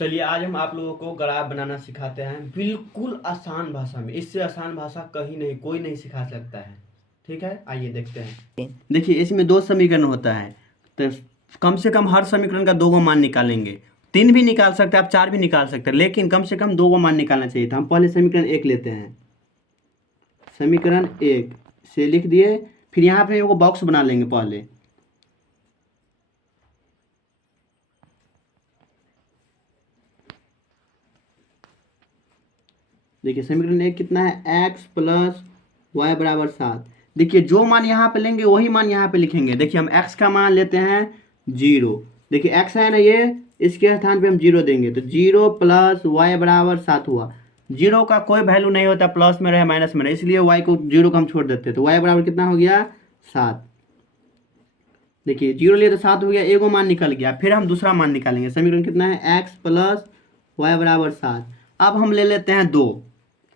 चलिए आज हम आप लोगों को ग्राफ बनाना सिखाते हैं बिल्कुल आसान भाषा में। इससे आसान भाषा कहीं नहीं, कोई नहीं सिखा सकता है। ठीक है, आइए देखते हैं। देखिए इसमें दो समीकरण होता है, तो कम से कम हर समीकरण का दो गो मान निकालेंगे। तीन भी निकाल सकते हैं आप, चार भी निकाल सकते हैं, लेकिन कम से कम दो गो मान निकालना चाहिए था। हम पहले समीकरण एक लेते हैं। समीकरण एक से लिख दिए, फिर यहाँ पे वो बॉक्स बना लेंगे पहले। देखिए समीकरण एक कितना है, x प्लस वाई बराबर 7। देखिए जो मान यहाँ पे लेंगे वही मान यहाँ पे लिखेंगे। देखिए हम x का मान लेते हैं 0। देखिए x है ना, ये इसके स्थान पे हम 0 देंगे, तो 0 प्लस वाई बराबर 7 हुआ। 0 का कोई वैल्यू नहीं होता, प्लस में रहे माइनस में रहे, इसलिए y को 0 को हम छोड़ देते हैं। तो y बराबर कितना हो गया, 7। देखिए 0 लिए तो 7 हो गया, एगो मान निकल गया। फिर हम दूसरा मान निकालेंगे। समीकरण कितना है, x प्लस वाई बराबर 7। अब हम ले लेते हैं 2।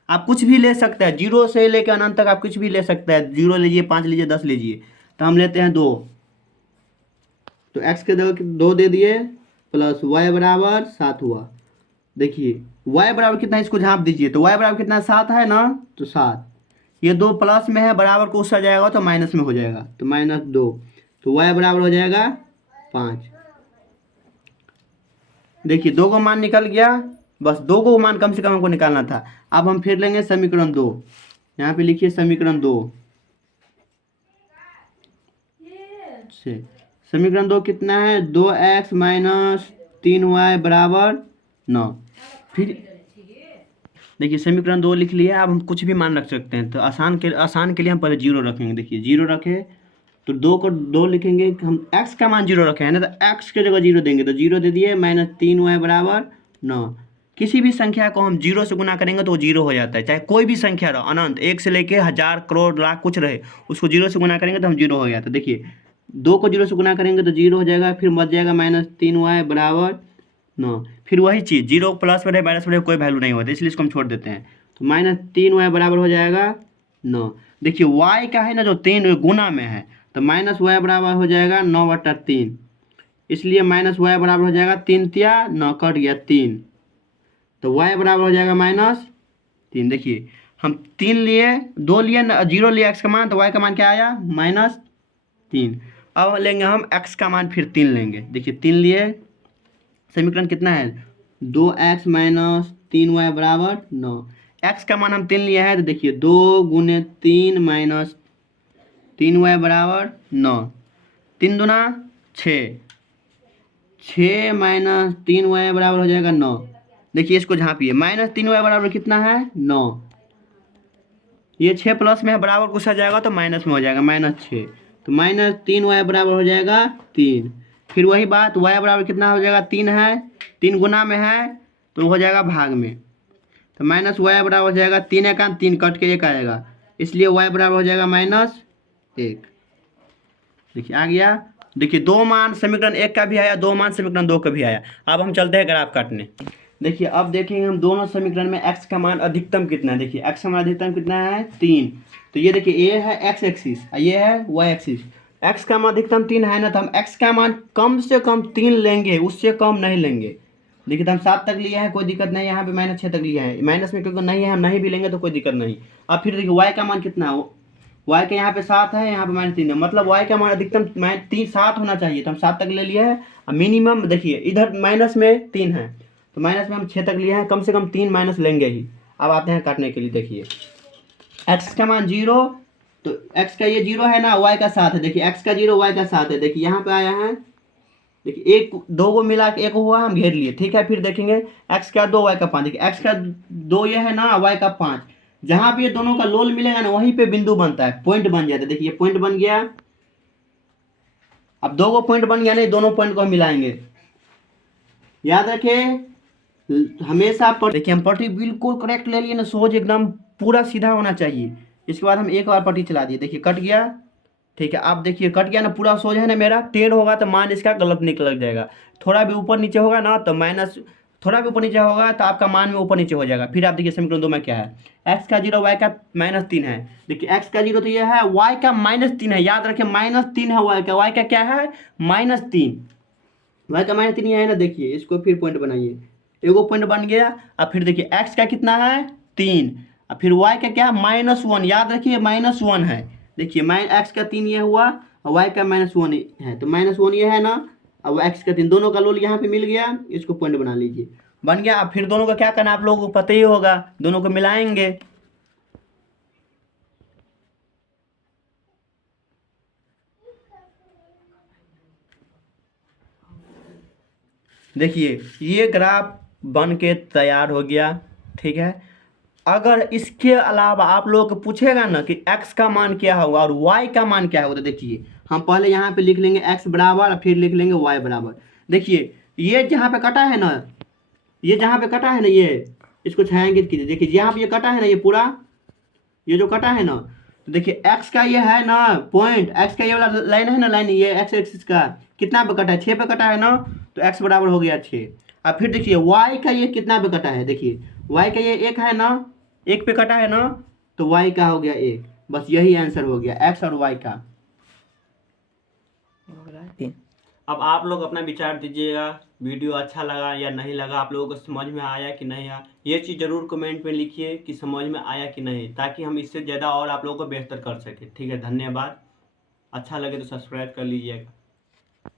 आप कुछ भी ले सकते हैं, 0 से लेकर अनंत तक आप कुछ भी ले सकते हैं। 0 लीजिए, 5 लीजिए, 10 लीजिए। तो हम लेते हैं 2, तो x के 2 दे दिए, प्लस y बराबर 7 हुआ। देखिए y बराबर कितना है, इसको झाँप दीजिए, तो y बराबर कितना है, 7 है ना, तो 7। ये 2 प्लस में है, बराबर को उससे जाएगा तो माइनस में हो जाएगा, तो -2। तो y बराबर हो जाएगा 5। देखिए दो को मान निकल गया, बस दो को मान कम से कम हमको निकालना था। अब हम फिर लेंगे समीकरण 2। यहाँ पे लिखिए समीकरण 2 से। समीकरण 2 कितना है, 2x माइनस 3y बराबर 9। फिर देखिए समीकरण 2 लिख लिया। अब हम कुछ भी मान रख सकते हैं, तो आसान के लिए हम पहले 0 रखेंगे। देखिए 0 रखे तो 2 को 2 लिखेंगे। हम x का मान 0 रखे हैं ना, तो x के जगह 0 देंगे, तो 0 दे दिए, -3y बराबर 9। किसी भी संख्या को हम 0 से गुना करेंगे तो वो 0 हो जाता है, चाहे कोई भी संख्या रहो, अनंत 1 से लेके 1000 करोड़ लाख कुछ रहे, उसको 0 से गुना करेंगे तो हम 0 हो जाता है। देखिए 2 को 0 से गुना करेंगे तो 0 हो जाएगा, फिर बच जाएगा -3y बराबर 9। फिर वही चीज़ 0 प्लस में रहे माइनस में रहे कोई वैल्यू नहीं होता, इसलिए इसको हम छोड़ देते हैं। तो -3y बराबर हो जाएगा 9। देखिए y का है ना, जो 3 गुना में है, तो -y बराबर हो जाएगा 9/3। इसलिए -y बराबर हो जाएगा 3 तिया 9, कट गया 3, तो y बराबर हो जाएगा -3। देखिए हम 3 लिए, 2 लिए, 0 लिए x का मान, तो y का मान क्या आया, -3। अब लेंगे हम x का मान, फिर 3 लेंगे। देखिए 3 लिए, समीकरण कितना है, 2x माइनस 3y बराबर 9। x का मान हम 3 लिया है, तो देखिए 2 गुने 3 माइनस 3y बराबर 9। 3 दूना 6, 6 माइनस 3y बराबर हो जाएगा 9। देखिए इसको झाँपिए, -3y बराबर कितना है, 9। ये 6 प्लस में है, बराबर कुछ आ जाएगा तो माइनस में हो जाएगा, -6। तो -3y बराबर हो जाएगा 3। फिर वही बात, y बराबर कितना हो जाएगा, 3 है, 3 गुना में है तो हो जाएगा भाग में, तो -y बराबर हो जाएगा 3 का 3 कट के 1 आएगा, इसलिए y बराबर हो जाएगा -1। देखिए आ गया। देखिए दो मान समीकरण 1 का भी आया, दो मान समीकरण 2 का भी आया। अब हम चलते हैं ग्राफ काटने। देखिए अब देखेंगे हम दोनों समीकरण में x का मान अधिकतम कितना है। देखिए x का मान अधिकतम कितना है, 3। तो ये देखिए ये है x एक्सिस, ये है y एक्सिस। x का मान अधिकतम 3 है ना, तो हम x का मान कम से कम 3 लेंगे, उससे कम नहीं लेंगे। देखिए तो हम 7 तक लिए हैं, कोई दिक्कत नहीं। यहाँ पे -6 तक लिया है, माइनस में क्योंकि नहीं है, हम नहीं भी लेंगे तो कोई दिक्कत नहीं। अब फिर देखिए y का मान कितना है, y के यहाँ पे 7 है, यहाँ पे -3 है, मतलब y का मान अधिकतम 7 होना चाहिए, तो हम 7 तक ले लिए हैं। मिनिमम देखिए इधर माइनस में 3 है, तो माइनस में हम 6 तक लिए हैं, कम से कम 3 माइनस लेंगे ही। अब आते हैं काटने के लिए। देखिए x का मान 0, तो x का ये 0 है ना, y का 7 है। देखिए x का 0 y का 7 है। देखिए यहाँ पे आया है, देखिए एक दो को मिला के 1 हुआ, हम घेर लिए, ठीक है। फिर देखेंगे x का 2 y का 5। देखिए x का 2 ये है ना, y का 5, जहाँ पे ये दोनों का लोल मिलेगा ना, वहीं पे बिंदु बनता है, पॉइंट बन जाता है। देखिए पॉइंट बन गया। अब 2 को पॉइंट बन गया, नहीं, दोनों पॉइंट को हम मिलाएंगे। याद रखें हमेशा देखिए हम पट्टी बिल्कुल करेक्ट ले लिए ना, सोच एकदम पूरा सीधा होना चाहिए। इसके बाद हम एक बार पट्टी चला दिए, देखिए कट गया, ठीक है। आप देखिए कट गया ना, पूरा सोच है ना मेरा। 10 होगा तो मान इसका गलत निकल जाएगा, थोड़ा भी ऊपर नीचे होगा ना तो माइनस, थोड़ा भी ऊपर नीचे होगा तो आपका मान में ऊपर नीचे हो जाएगा। फिर आप देखिए समीकरण 2 में क्या है, x का 0 y का -3 है। देखिए x का 0 तो ये है, y का -3 है। याद रखें -3 है y का क्या है, -3। y का -3 है ना। देखिए इसको फिर पॉइंट बनाइए, एगो पॉइंट बन गया। अब फिर देखिए एक्स का कितना है 3, और फिर वाई का क्या -1, याद रखिए -1 है। देखिए एक्स का 3 ये हुआ और वाई का -1 है, तो -1 ये है ना, अब एक्स का 3 दोनों का लोल यहाँ पे मिल गया, इसको पॉइंट बना लीजिए, बन गया। अब फिर दोनों का क्या करना आप लोगों को पता ही होगा, दोनों को मिलाएंगे। देखिए ये ग्राफ बन के तैयार हो गया, ठीक है। अगर इसके अलावा आप लोग को पूछेगा ना कि x का मान क्या होगा और y का मान क्या होगा, तो देखिए हम पहले यहाँ पे लिख लेंगे x बराबर और फिर लिख लेंगे y बराबर। देखिए ये जहाँ पे कटा है ना, ये जहाँ पे कटा है ना, ये इसको छायांकित कीजिए। देखिए यहाँ पे ये कटा है ना, ये पूरा ये जो कटा है ना, तो देखिए x का ये है ना पॉइंट, x का ये वाला लाइन है ना, लाइन ये x एक्सिस का कितना पे कटा है 6 पे कटा है ना, तो x बराबर हो गया 6। अब फिर देखिए y का ये कितना पे कटा है, देखिए y का ये 1 है ना, 1 पे कटा है ना, तो y का हो गया 1। बस यही आंसर हो गया x और y का। अब आप लोग अपना विचार दीजिएगा, वीडियो अच्छा लगा या नहीं लगा, आप लोगों को समझ में आया कि नहीं आया, ये चीज़ ज़रूर कमेंट में लिखिए कि समझ में आया कि नहीं, ताकि हम इससे ज़्यादा और आप लोगों को बेहतर कर सकें। ठीक है, धन्यवाद। अच्छा लगे तो सब्सक्राइब कर लीजिएगा।